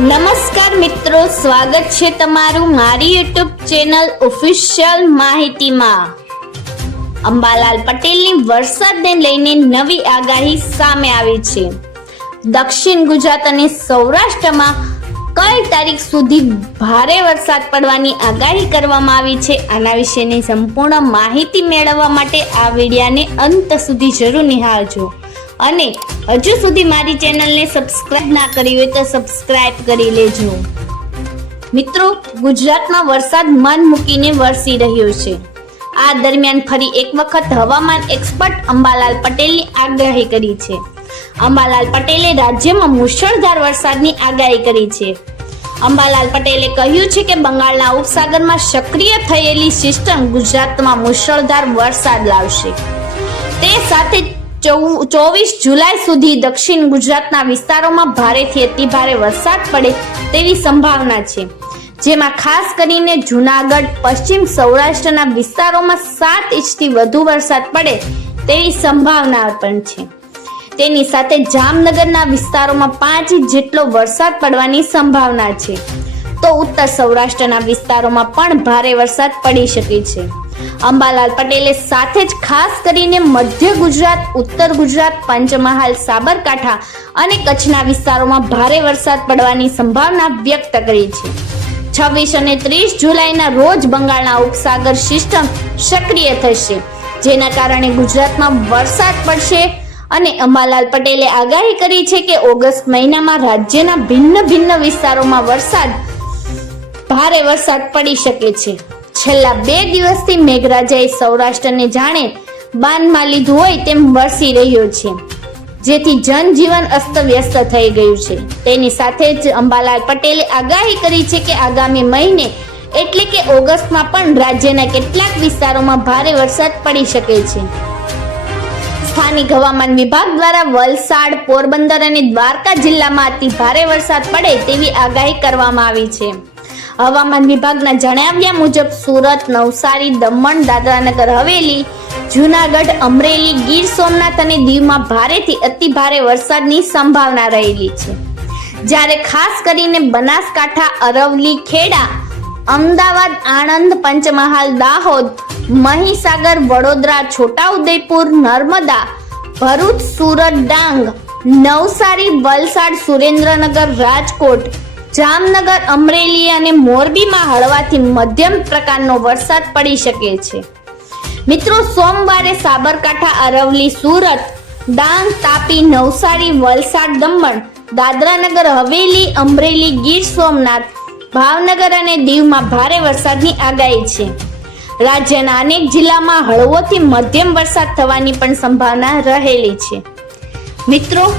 નમસ્કાર મિત્રો, સ્વાગત છે તમારું મારી યુટ્યુબ ચેનલ ઓફિશિયલ માહિતીમાં. અંબાલાલ પટેલની વરસાદને લઈને નવી આગાહી સામે આવી છે. દક્ષિણ ગુજરાત અને સૌરાષ્ટ્રમાં કઈ તારીખ સુધી ભારે વરસાદ પડવાની આગાહી કરવામાં આવી છે, આના વિશેની સંપૂર્ણ માહિતી મેળવવા માટે આ વિડિયાને અંત સુધી જરૂર નિહાળજો. અને હજુ સુધી મારી ચેનલને સબસ્ક્રાઇબ ના કરી હોય તો સબસ્ક્રાઇબ કરી લેજો. મિત્રો, ગુજરાતમાં વરસાદ મન મૂકીને વરસી રહ્યો છે. આ દરમિયાન ફરી એક વખત હવામાન એક્સપર્ટ અંબાલાલ પટેલની આગાહી કરી છે. અંબાલાલ પટેલે રાજ્યમાં મુશળધાર વરસાદની આગાહી કરી છે. અંબાલાલ પટેલે કહ્યું છે કે બંગાળના ઉપસાગરમાં સક્રિય થયેલી સિસ્ટમ ગુજરાતમાં મુશળધાર વરસાદ લાવશે. તે સાથે ચોવીસ જુલાઈ સુધી દક્ષિણ ગુજરાતના વિસ્તારોમાં ભારેથી અતિ ભારે વરસાદ પડે તેવી સંભાવના છે. જેમાં ખાસ કરીને જુનાગઢ, પશ્ચિમ સૌરાષ્ટ્રના વિસ્તારોમાં સાત ઇંચથી વધુ વરસાદ પડે તેવી સંભાવના પણ છે. તેની સાથે જામનગરના વિસ્તારોમાં પાંચ ઇંચ જેટલો વરસાદ પડવાની સંભાવના છે. તો ઉત્તર સૌરાષ્ટ્રના વિસ્તારોમાં પણ ભારે વરસાદ પડી શકે છે. અંબાલાલ પટેલે સાથે જ ખાસ કરીને મધ્ય ગુજરાત, ઉત્તર ગુજરાત, પંચમહાલ, સાબરકાંઠા અને કચ્છના વિસ્તારોમાં ભારે વરસાદ પડવાની સંભાવના વ્યક્ત કરી છે. છવ્વીસ અને ત્રીસ જુલાઈના રોજ બંગાળના ઉપસાગર સિસ્ટમ સક્રિય થશે, જેના કારણે ગુજરાતમાં વરસાદ પડશે અને અંબાલાલ પટેલે આગાહી કરી છે કે ઓગસ્ટ મહિનામાં રાજ્યના ભિન્ન ભિન્ન વિસ્તારોમાં વરસાદ, ભારે વરસાદ પડી શકે છે. છેલ્લા બે દિવસથી મેઘરાજાએ સૌરાષ્ટ્રને જાણે બાનમાં લીધું હોય તેમ વરસી રહ્યો છે, જેથી જનજીવન અસ્તવ્યસ્ત થઈ ગયું છે. તેની સાથે જ અંબાલાલ પટેલે આગાહી કરી છે કે આગામી મહિને, એટલે કે ઓગસ્ટમાં પણ રાજ્યના કેટલાક વિસ્તારોમાં ભારે વરસાદ પડી શકે છે. સ્થાનિક હવામાન વિભાગ દ્વારા વલસાડ, પોરબંદર અને દ્વારકા જિલ્લામાં અતિ ભારે વરસાદ પડે તેવી આગાહી કરવામાં આવી છે. હવામાન વિભાગના જણાવ્યા મુજબ સુરત, નવસારી, દમણ, દાદરાનગર, હવેલી, જૂનાગઢ, અમરેલી, ગીર સોમનાથ અને દીવમાં ભારેથી અતિ ભારે વરસાદની સંભાવના રહેલી છે. જ્યારે ખાસ કરીને બનાસકાંઠા અરવલી ખેડા, અમદાવાદ, આણંદ, પંચમહાલ, દાહોદ, મહીસાગર, વડોદરા, છોટાઉદેપુર, નર્મદા, ભરૂચ, સુરત, ડાંગ, નવસારી, વલસાડ, સુરેન્દ્રનગર, રાજકોટ જામનગર, અમરેલી અને મોરબીમાં હળવાથી મધ્યમ પ્રકારનો વરસાદ પડી શકે છે. મિત્રો, સોમવારે સાબરકાંઠા અરવલી સુરત, ડાંગ, તાપી, નવસારી, વલસાડ, દમણ, દાદરાનગર, હવેલી, અમરેલી, ગીર સોમનાથ, ભાવનગર અને દીવમાં ભારે વરસાદની આગાહી છે. રાજ્યના અનેક જિલ્લામાં હળવોથી મધ્યમ વરસાદ થવાની પણ સંભાવના રહેલી છે. મિત્રો,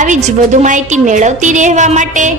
આવી જ વધુ માહિતી મેળવતી રહેવા માટે